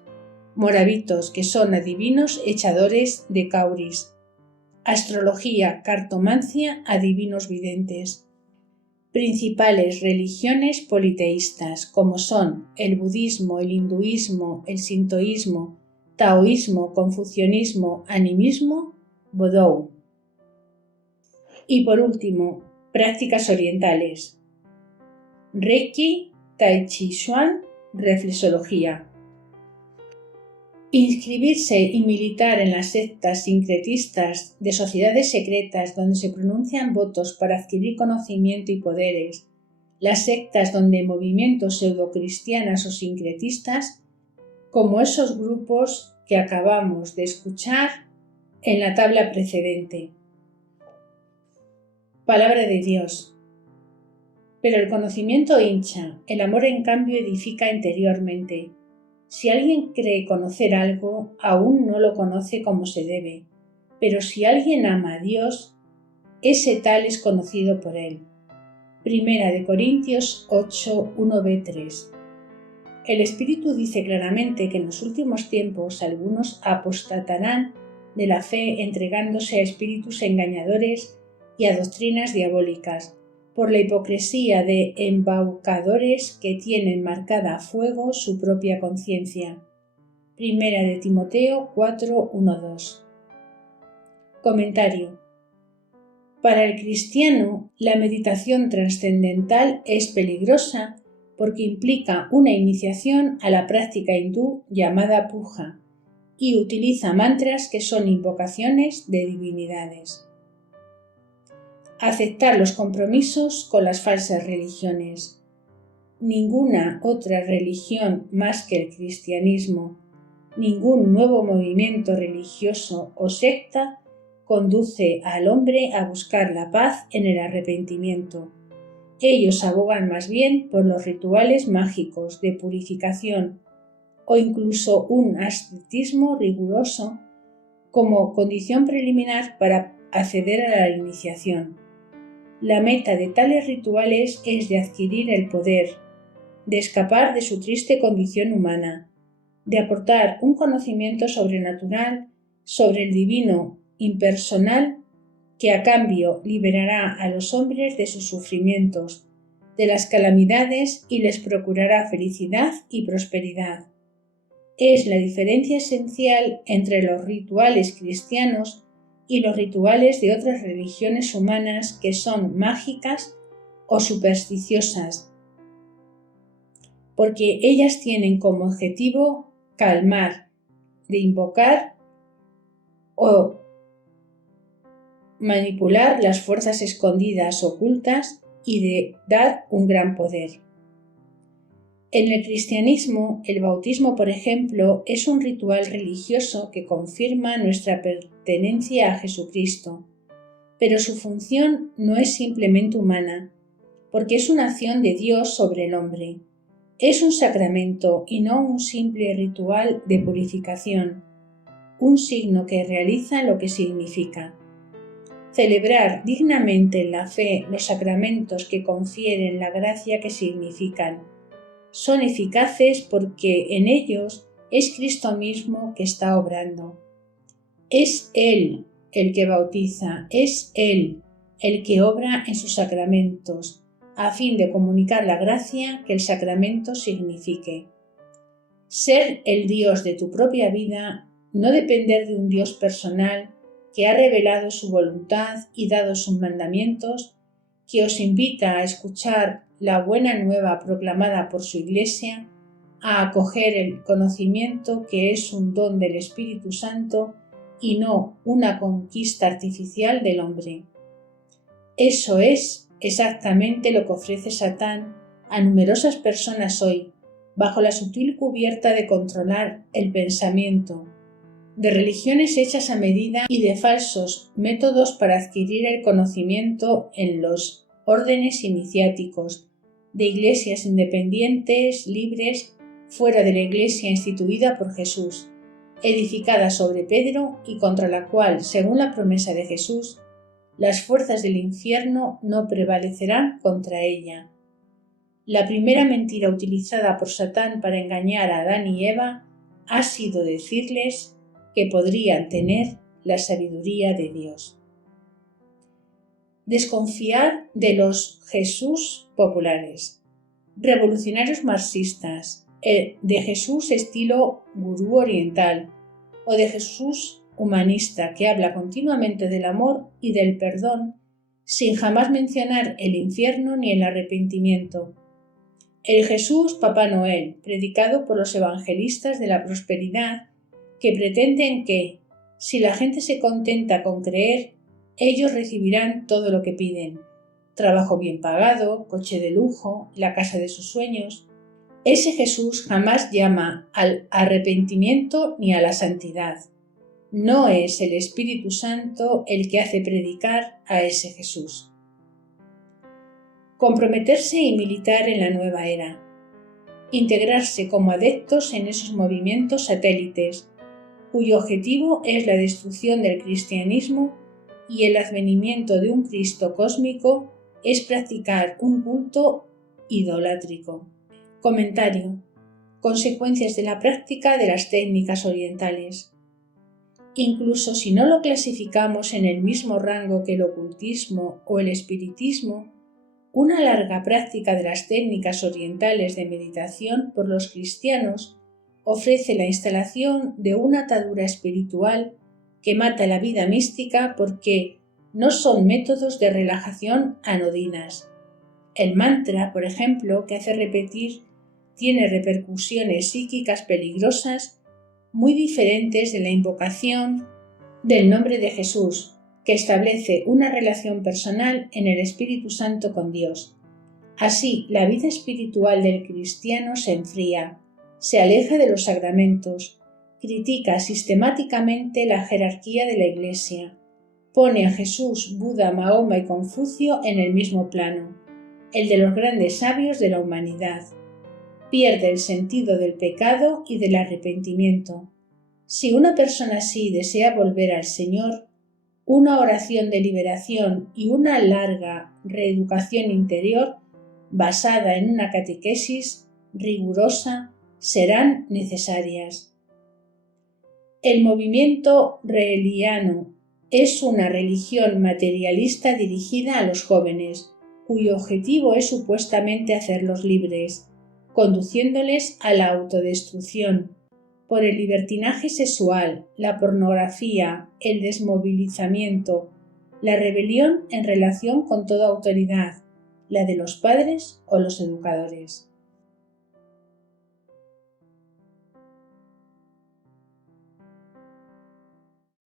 moravitos que son adivinos echadores de cauris, astrología, cartomancia, adivinos videntes. Principales religiones politeístas como son el budismo, el hinduismo, el sintoísmo, taoísmo, confucianismo, animismo Bodou. Y por último, prácticas orientales: Reiki, Tai Chi Chuan, reflexología. Inscribirse y militar en las sectas sincretistas de sociedades secretas donde se pronuncian votos para adquirir conocimiento y poderes, las sectas donde movimientos pseudocristianas o sincretistas, como esos grupos que acabamos de escuchar en la tabla precedente. Palabra de Dios. Pero el conocimiento hincha, el amor en cambio edifica interiormente. Si alguien cree conocer algo, aún no lo conoce como se debe, pero si alguien ama a Dios, ese tal es conocido por él. Primera de Corintios 8, 1b3. El Espíritu dice claramente que en los últimos tiempos algunos apostatarán de la fe entregándose a espíritus engañadores y a doctrinas diabólicas, por la hipocresía de embaucadores que tienen marcada a fuego su propia conciencia. Primera de Timoteo 4, 1-2. Comentario. Para el cristiano, la meditación trascendental es peligrosa porque implica una iniciación a la práctica hindú llamada puja y utiliza mantras que son invocaciones de divinidades. Aceptar los compromisos con las falsas religiones. Ninguna otra religión más que el cristianismo, ningún nuevo movimiento religioso o secta conduce al hombre a buscar la paz en el arrepentimiento. Ellos abogan más bien por los rituales mágicos de purificación o incluso un ascetismo riguroso como condición preliminar para acceder a la iniciación. La meta de tales rituales es de adquirir el poder, de escapar de su triste condición humana, de aportar un conocimiento sobrenatural sobre el divino impersonal que a cambio liberará a los hombres de sus sufrimientos, de las calamidades y les procurará felicidad y prosperidad. Es la diferencia esencial entre los rituales cristianos y los rituales de otras religiones humanas que son mágicas o supersticiosas, porque ellas tienen como objetivo calmar, de invocar o manipular las fuerzas escondidas ocultas y de dar un gran poder. En el cristianismo, el bautismo, por ejemplo, es un ritual religioso que confirma nuestra pertenencia a Jesucristo, pero su función no es simplemente humana, porque es una acción de Dios sobre el hombre. Es un sacramento y no un simple ritual de purificación, un signo que realiza lo que significa. Celebrar dignamente en la fe los sacramentos que confieren la gracia que significan. Son eficaces porque en ellos es Cristo mismo que está obrando. Es Él el que bautiza, es Él el que obra en sus sacramentos, a fin de comunicar la gracia que el sacramento signifique. Ser el Dios de tu propia vida, no depender de un Dios personal que ha revelado su voluntad y dado sus mandamientos, que os invita a escuchar la buena nueva proclamada por su Iglesia, a acoger el conocimiento que es un don del Espíritu Santo y no una conquista artificial del hombre. Eso es exactamente lo que ofrece Satán a numerosas personas hoy, bajo la sutil cubierta de controlar el pensamiento, de religiones hechas a medida y de falsos métodos para adquirir el conocimiento en los órdenes iniciáticos, de iglesias independientes, libres, fuera de la iglesia instituida por Jesús, edificada sobre Pedro y contra la cual, según la promesa de Jesús, las fuerzas del infierno no prevalecerán contra ella. La primera mentira utilizada por Satán para engañar a Adán y Eva ha sido decirles que podrían tener la sabiduría de Dios. Desconfiar de los Jesús populares. Revolucionarios marxistas, de Jesús estilo gurú oriental o de Jesús humanista que habla continuamente del amor y del perdón, sin jamás mencionar el infierno ni el arrepentimiento. El Jesús Papá Noel, predicado por los evangelistas de la prosperidad, que pretenden que, si la gente se contenta con creer, ellos recibirán todo lo que piden: trabajo bien pagado, coche de lujo, la casa de sus sueños. Ese Jesús jamás llama al arrepentimiento ni a la santidad. No es el Espíritu Santo el que hace predicar a ese Jesús. Comprometerse y militar en la nueva era. Integrarse como adeptos en esos movimientos satélites, cuyo objetivo es la destrucción del cristianismo y el advenimiento de un Cristo cósmico, es practicar un culto idolátrico. Comentario. Consecuencias de la práctica de las técnicas orientales. Incluso si no lo clasificamos en el mismo rango que el ocultismo o el espiritismo, una larga práctica de las técnicas orientales de meditación por los cristianos ofrece la instalación de una atadura espiritual que mata la vida mística porque no son métodos de relajación anodinas. El mantra, por ejemplo, que hace repetir, tiene repercusiones psíquicas peligrosas muy diferentes de la invocación del nombre de Jesús, que establece una relación personal en el Espíritu Santo con Dios. Así, la vida espiritual del cristiano se enfría, se aleja de los sacramentos, critica sistemáticamente la jerarquía de la Iglesia, pone a Jesús, Buda, Mahoma y Confucio en el mismo plano, el de los grandes sabios de la humanidad. Pierde el sentido del pecado y del arrepentimiento. Si una persona así desea volver al Señor, una oración de liberación y una larga reeducación interior basada en una catequesis rigurosa serán necesarias. El movimiento raeliano es una religión materialista dirigida a los jóvenes, cuyo objetivo es supuestamente hacerlos libres, conduciéndoles a la autodestrucción por el libertinaje sexual, la pornografía, el desmovilizamiento, la rebelión en relación con toda autoridad, la de los padres o los educadores.